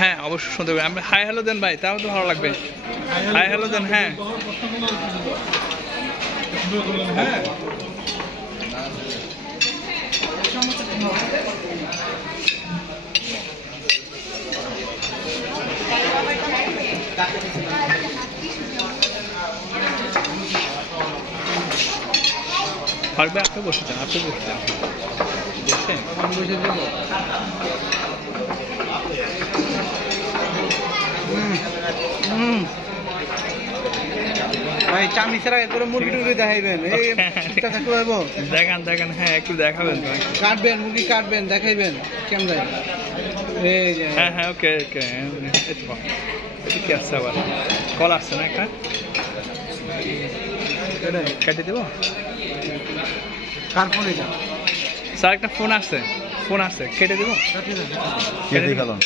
হ্যাঁ অবশ্যই শুনতে পাবেন। আপনি হাই হ্যালো দেন ভাই, তাও তো ভালো লাগবে। হাই হ্যালো দেন। হ্যাঁ পারবে, আপনি বসে যান, আপনি বসে যান। ভাই চামিচের আগে করে মুরগি টুরগি দেখাইবেন, এই থাকতে পারবো? দেখান দেখান, হ্যাঁ একটু দেখাবেন। কাটবেন, মুরগি কাটবেন, দেখাইবেন ক্যামেরায়। এই যে হ্যাঁ হ্যাঁ ওকে ওকে। কি আসছে আবার? কল আসছে না একটা? কেটে দেবো? কার ফোন এটা? স্যার একটা ফোন আসছে, ফোন আসছে, কেটে দেবো? কেটে দেখালাম।